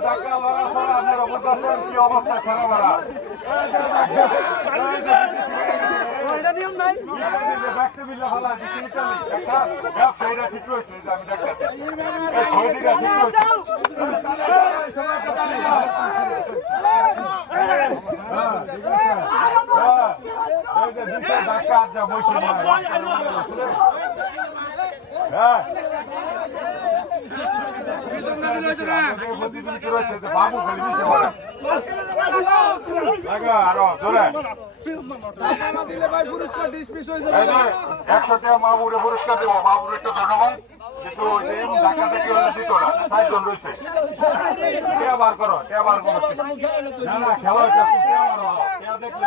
টাকা লড়া ছাড়া কি অবস্থা খেলা মারা ব্যক্তি মিলে ভালো ব্যবসায়ীরা ঠিক রয়েছে আমি দেখতেছি ঠিক রয়েছে বাবু আরও জোরে টাকা মামুরে পুরস্কার মামুর দিত না ষাটজন রয়েছে টেয়া বার করো টেয়া বার করো। না না, খেলা হচ্ছে টেয়া মারো টেয়া দেখলে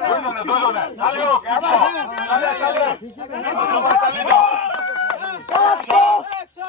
দুজনে দুজনে চালিয়ে হোক একশো চালিয়ে চালিয়ে সবাই চালিয়ে দাও একশো একশো